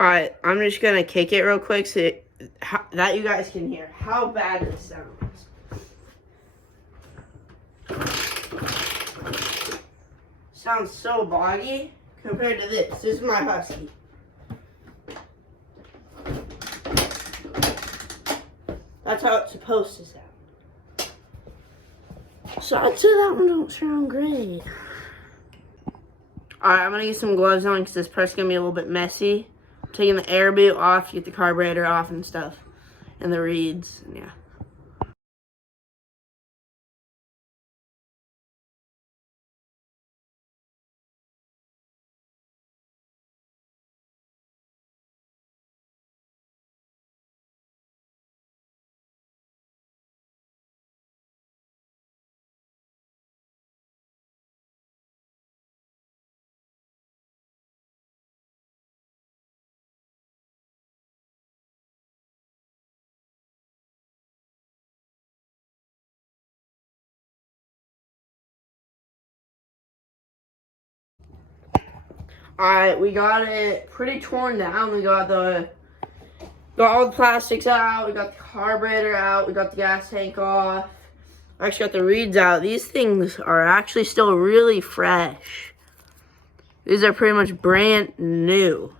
Alright, I'm just gonna kick it real quick so that you guys can hear how bad this sounds. Sounds so boggy compared to this. This is my Husky. That's how it's supposed to sound. So I'd say that one don't sound great. Alright, I'm gonna get some gloves on because this part's gonna be a little bit messy. I'm taking the air boot off, get the carburetor off and stuff. And the reeds, and yeah. Alright, we got it pretty torn down. We got all the plastics out, we got the carburetor out, we got the gas tank off. I actually got the reeds out. These things are actually still really fresh. These are pretty much brand new.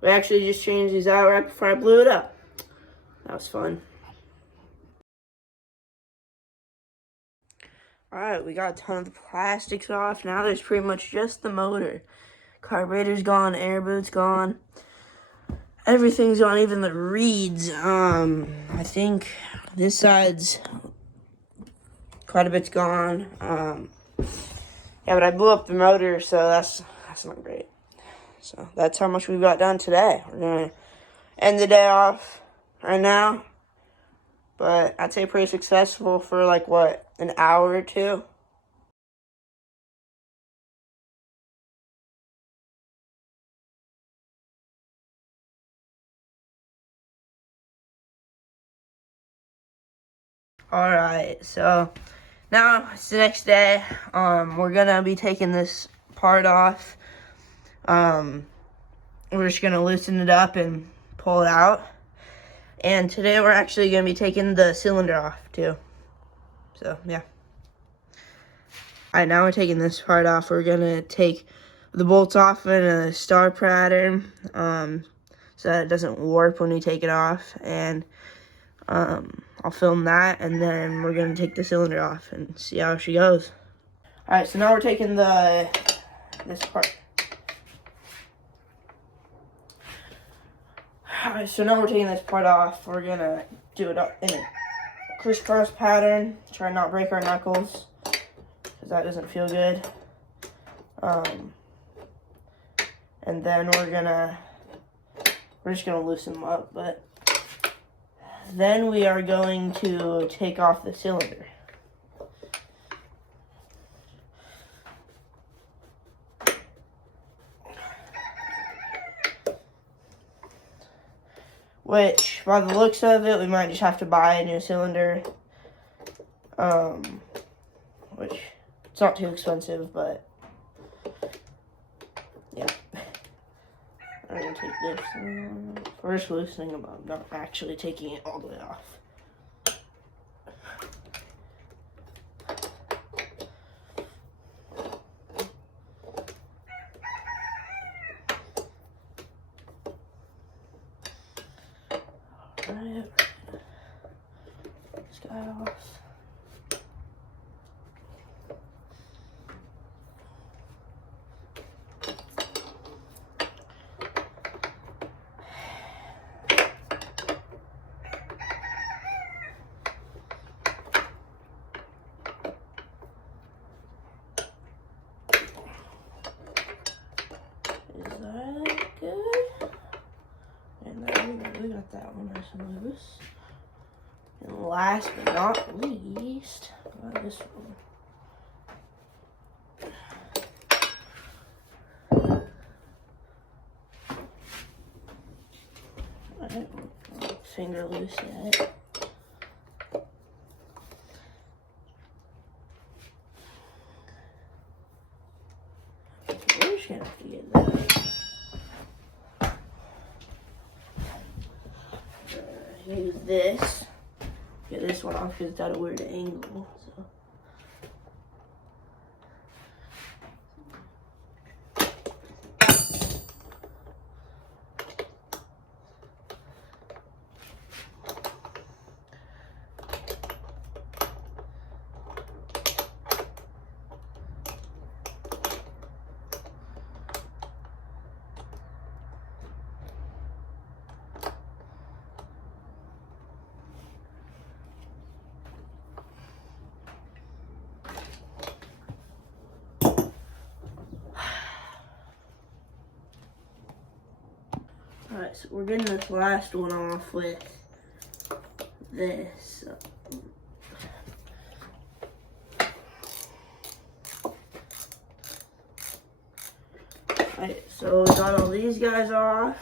We actually just changed these out right before I blew it up. That was fun. Alright, we got a ton of the plastics off. Now there's pretty much just the motor. Carburetor's gone, air boot's gone. Everything's gone, even the reeds. I think this side's quite a bit's gone. Yeah, but I blew up the motor, so that's not great. So that's how much we've got done today. We're gonna end the day off right now. But I'd say pretty successful for like what, an hour or two. Alright, so now it's the next day. We're gonna be taking this part off. We're just gonna loosen it up and pull it out. And today we're actually gonna be taking the cylinder off too. So yeah. Alright, now we're taking this part off. We're gonna take the bolts off in a star pattern, so that it doesn't warp when we take it off. And I'll film that, and then we're gonna take the cylinder off and see how she goes. Alright, so now we're taking this part. Alright, so now we're taking this part off. We're gonna do it in a crisscross pattern. Try not break our knuckles, because that doesn't feel good. And then we're just gonna loosen them up, but then we are going to take off the cylinder. Which, by the looks of it, we might just have to buy a new cylinder. Which, it's not too expensive, but yeah. I'm gonna take this. First loosening them up, not actually taking it all the way off. Alright. This guy off. Is that good? And then we got that one nice and loose. And last but not least, got this one. Alright, finger loose yet. We're just gonna have to get that. this. Get this one off because it's at a weird angle. So. Alright, so we're getting this last one off with this. Alright, so we got all these guys off.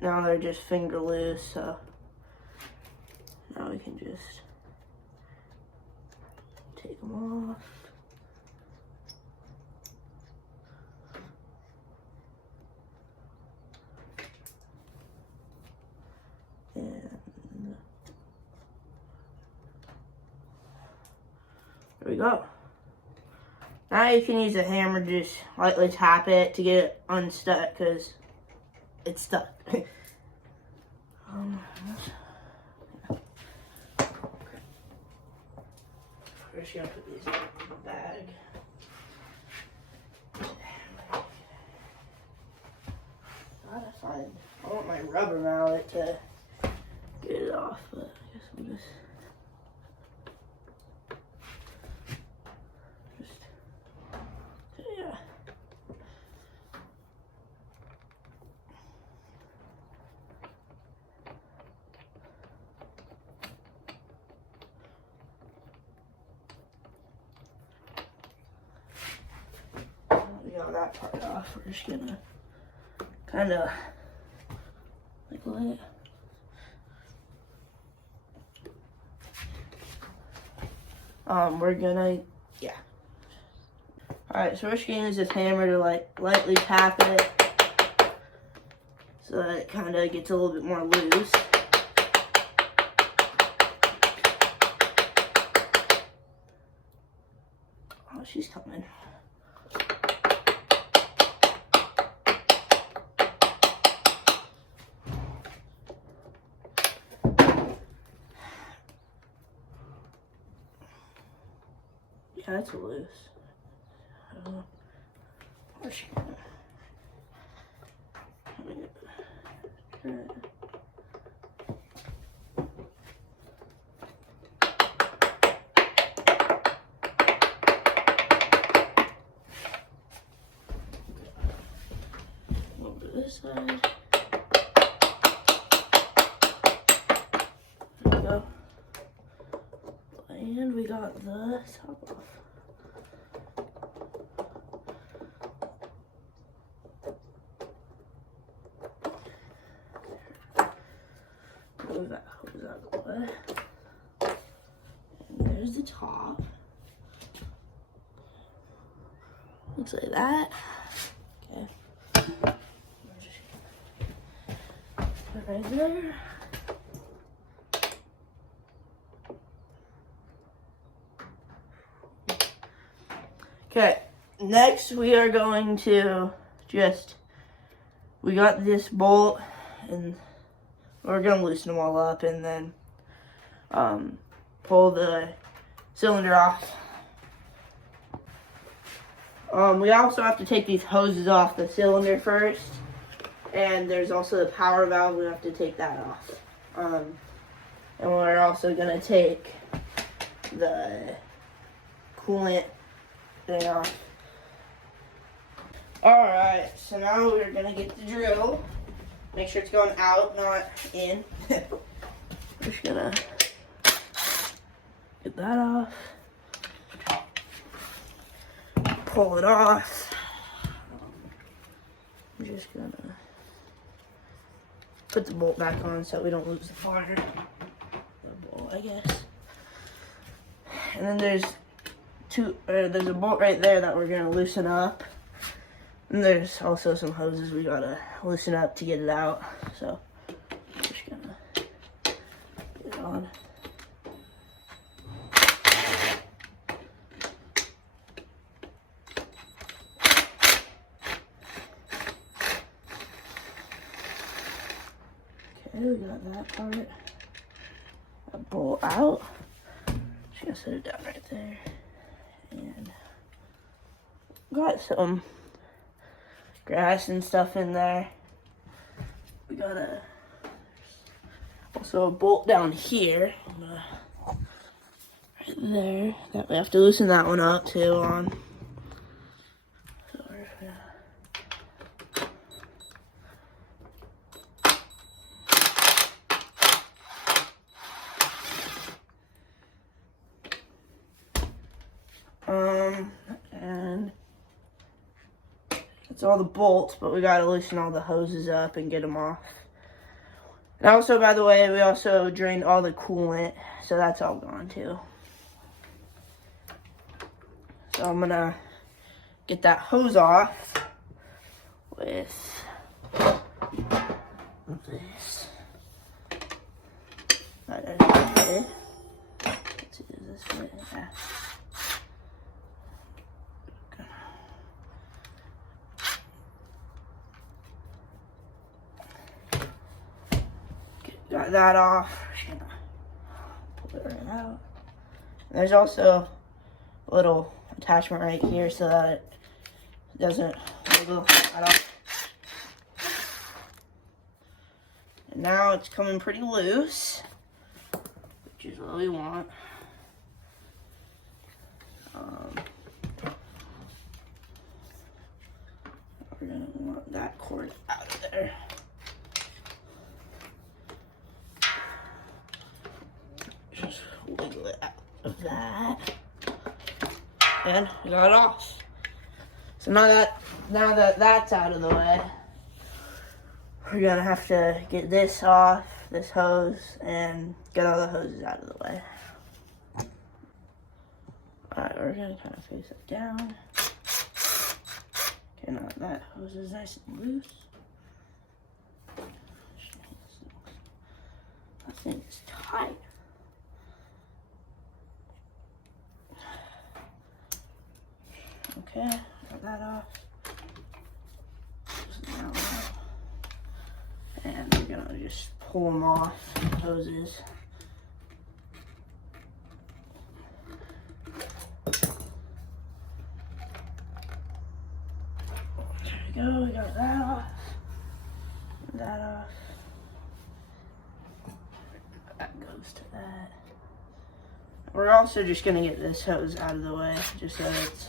Now they're just finger loose, so now we can just take them off. And there we go. Now you can use a hammer, just lightly tap it to get it unstuck because it's stuck. We're just gonna put these in the bag. I want my rubber mallet to get it off, but I guess we'll just yeah. We got that part off. We're just gonna kind of like what? We're gonna, yeah. Alright, so we're just gonna use this hammer to like lightly tap it so that it kind of gets a little bit more loose. Oh, she's coming. Yeah, it's loose. Where's she going? Over this side. There we go. And we got the top off. Move that hose out of the way. And there's the top. Looks like that. Okay. Put it right there. Okay, next we are going to we got this bolt and we're gonna loosen them all up and then pull the cylinder off. We also have to take these hoses off the cylinder first, and there's also the power valve. We have to take that off. And we're also gonna take the coolant thing off. Alright, so now we're gonna get the drill. Make sure it's going out, not in. We're just gonna get that off. Pull it off. I'm just gonna put the bolt back on so we don't lose the fire. The bolt, I guess. And then there's a bolt right there that we're gonna loosen up. And there's also some hoses we gotta loosen up to get it out. So, just gonna get it on. Okay, we got that part. That bolt out. Just gonna set it down right there. And got some grass and stuff in there. We got also a bolt down here. Right there. That we have to loosen that one up too on. So and that's all the bolts, but we gotta loosen all the hoses up and get them off. And also, by the way, we also drained all the coolant, so that's all gone too. So I'm gonna get that hose off with this. Let's see, is this right? Yeah. Got that off. Just gonna pull it right out. There's also a little attachment right here so that it doesn't wiggle at all. And now it's coming pretty loose, which is what we want. We're gonna want that cord out of there. Just wiggle it out of that, and we got it off. So now that that's out of the way, we're gonna have to get this off, this hose, and get all the hoses out of the way. Alright, we're gonna kind of face it down. Okay, now that hose is nice and loose. That thing is tight. Okay, got that off. And we're gonna just pull them off, the hoses. There we go, we got that off. That off. That goes to that. We're also just gonna get this hose out of the way, just so it's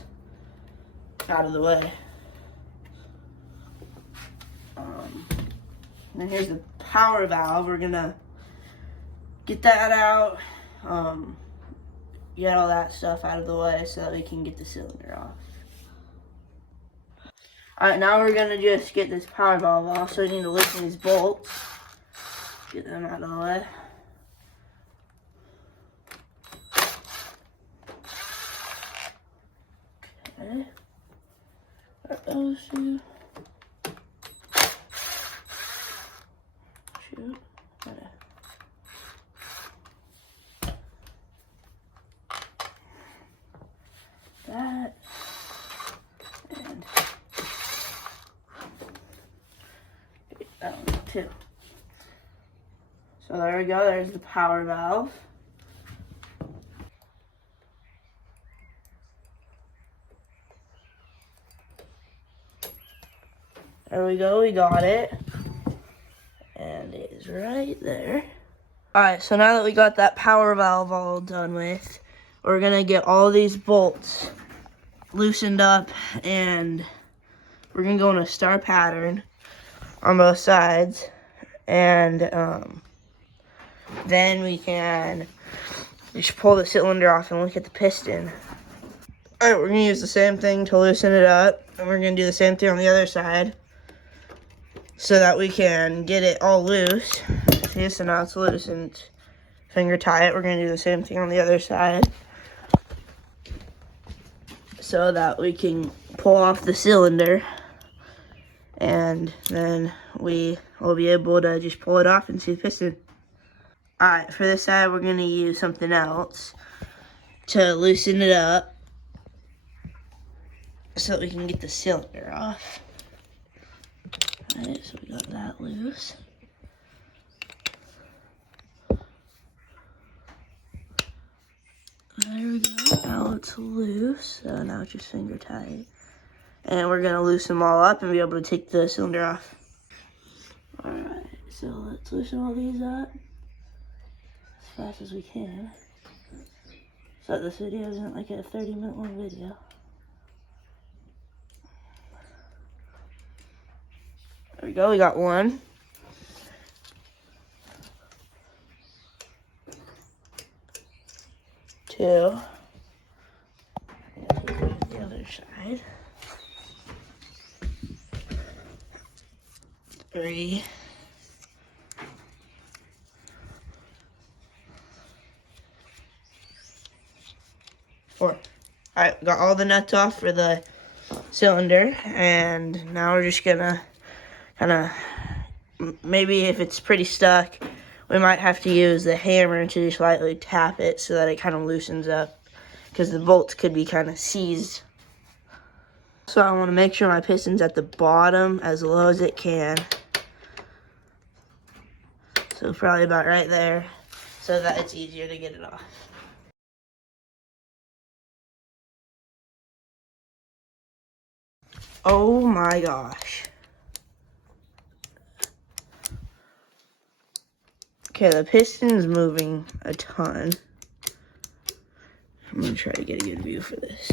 out of the way. And here's the power valve. We're gonna get that out, get all that stuff out of the way so that we can get the cylinder off. Alright, now we're gonna just get this power valve off, so we need to loosen these bolts, get them out of the way. Okay. Got those two. Shoot. That. And that one too. So there we go, there's the power valve. There we go, we got it. And it is right there. Alright, so now that we got that power valve all done with, we're gonna get all these bolts loosened up, and we're gonna go in a star pattern on both sides. And then we can just pull the cylinder off and look at the piston. Alright, we're gonna use the same thing to loosen it up, and we're gonna do the same thing on the other side, so that we can get it all loose. See, so now it's loose and finger tie it. We're gonna do the same thing on the other side, so that we can pull off the cylinder and then we will be able to just pull it off and see the piston. Alright, for this side, we're going to use something else to loosen it up so that we can get the cylinder off. Alright, so we got that loose. There we go. Now it's loose. So now it's just finger tight. And we're going to loosen them all up and be able to take the cylinder off. Alright, so let's loosen all these up as fast as we can. So this video isn't like a 30-minute long video. There we go, we got one. Two. The other side. Three. Four. Alright, got all the nuts off for the cylinder, and now we're just gonna kind of, maybe if it's pretty stuck, we might have to use the hammer to just lightly tap it so that it kind of loosens up, because the bolts could be kind of seized. So I want to make sure my piston's at the bottom as low as it can. So probably about right there, so that it's easier to get it off. Oh my gosh. Okay, the piston's moving a ton. I'm gonna try to get a good view for this,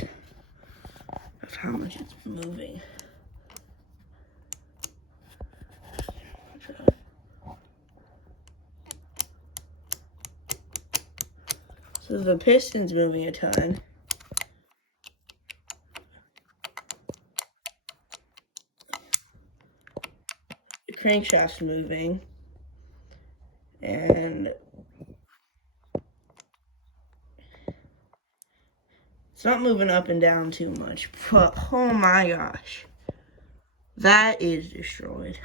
of how much it's moving. So the piston's moving a ton. The crankshaft's moving. And it's not moving up and down too much, but oh my gosh, that is destroyed.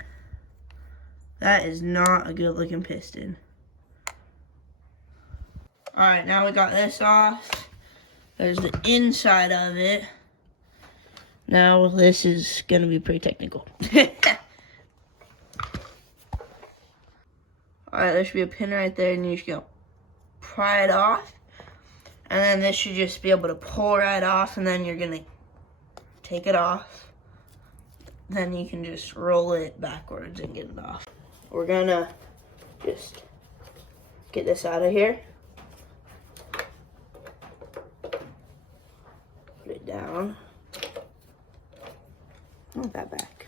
That is not a good looking piston. Alright, now we got this off. There's the inside of it. Now this is gonna be pretty technical. Alright, there should be a pin right there, and you just go pry it off. And then this should just be able to pull right off, and then you're gonna take it off. Then you can just roll it backwards and get it off. We're gonna just get this out of here. Put it down. Not that back.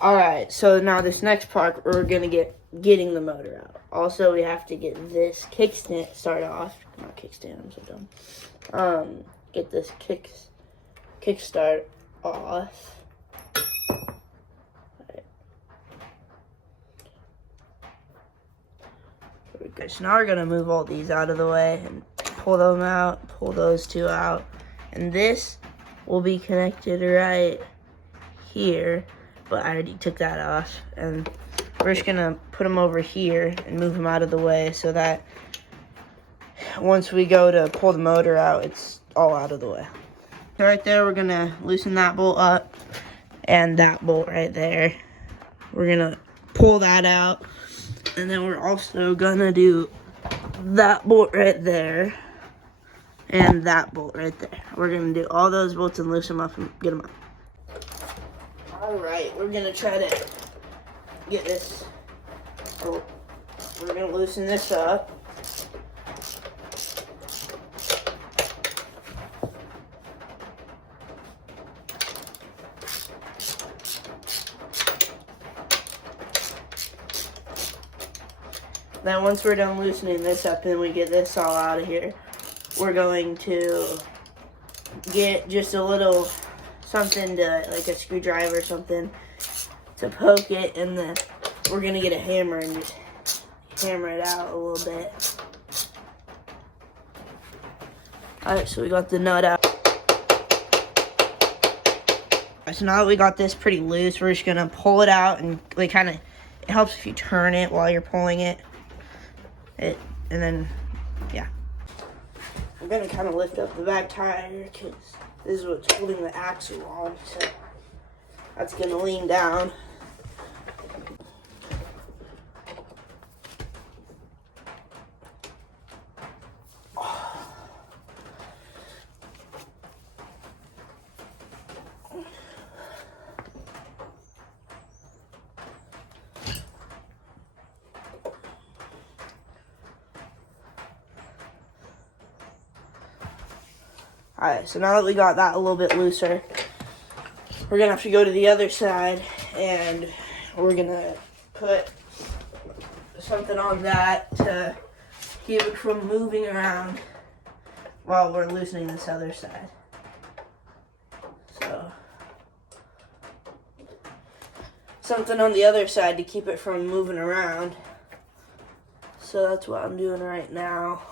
Alright, so now this next part, we're going to getting the motor out. Also, we have to get this kickstand started off. Not kickstand, I'm so dumb. Get this kickstart off. Right. Okay, so now we're going to move all these out of the way and pull them out, pull those two out. And this will be connected right here. But I already took that off, and we're just gonna put them over here and move them out of the way so that once we go to pull the motor out, it's all out of the way. So right there, we're gonna loosen that bolt up, and that bolt right there. We're gonna pull that out, and then we're also gonna do that bolt right there, and that bolt right there. We're gonna do all those bolts and loosen them up and get them out. Alright, we're gonna try to get this, we're gonna loosen this up. Then once we're done loosening this up and we get this all out of here, we're going to get just a little something to, like a screwdriver or something, to poke it, and then we're gonna get a hammer and just hammer it out a little bit. Alright, so we got the nut out. So now that we got this pretty loose, we're just gonna pull it out, and like kind of, it helps if you turn it while you're pulling it. And then, yeah. I'm gonna kind of lift up the back tire because this is what's holding the axle on. So that's gonna lean down. Alright, so now that we got that a little bit looser, we're gonna have to go to the other side, and we're gonna put something on that to keep it from moving around while we're loosening this other side. So, something on the other side to keep it from moving around. So that's what I'm doing right now.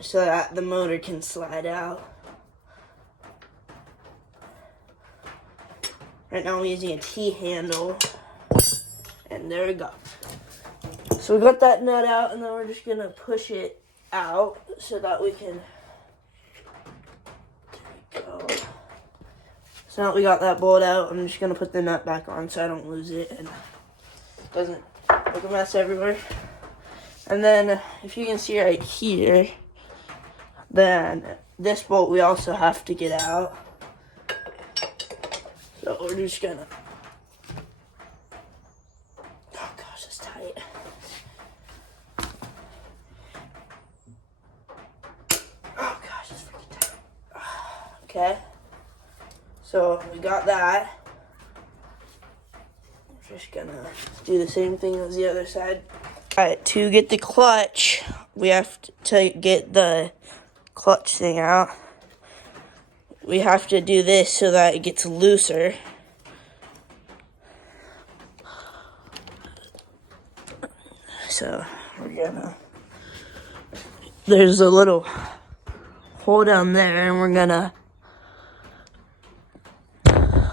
So that the motor can slide out. Right now I'm using a T-handle, and there we go. So we got that nut out, and then we're just gonna push it out so that we can, there we go. So now that we got that bolt out, I'm just gonna put the nut back on so I don't lose it and it doesn't look a mess everywhere. And then if you can see right here, then this bolt we also have to get out. So we're just gonna, oh gosh, it's tight. Oh gosh, it's freaking tight. Okay, so we got that. We're just gonna do the same thing as the other side. Alright, to get the clutch, we have to get the clutch thing out. We have to do this so that it gets looser. So we're gonna, there's a little hole down there, and we're gonna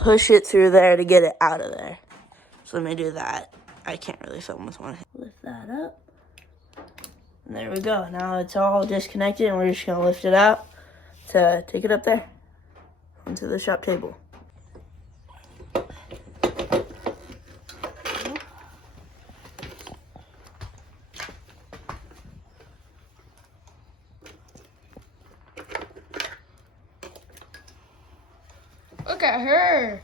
push it through there to get it out of there. So let me do that. I can't really film with one hand. Lift that up. And there we go. Now it's all disconnected, and we're just gonna lift it out to take it up there onto the shop table. Look at her.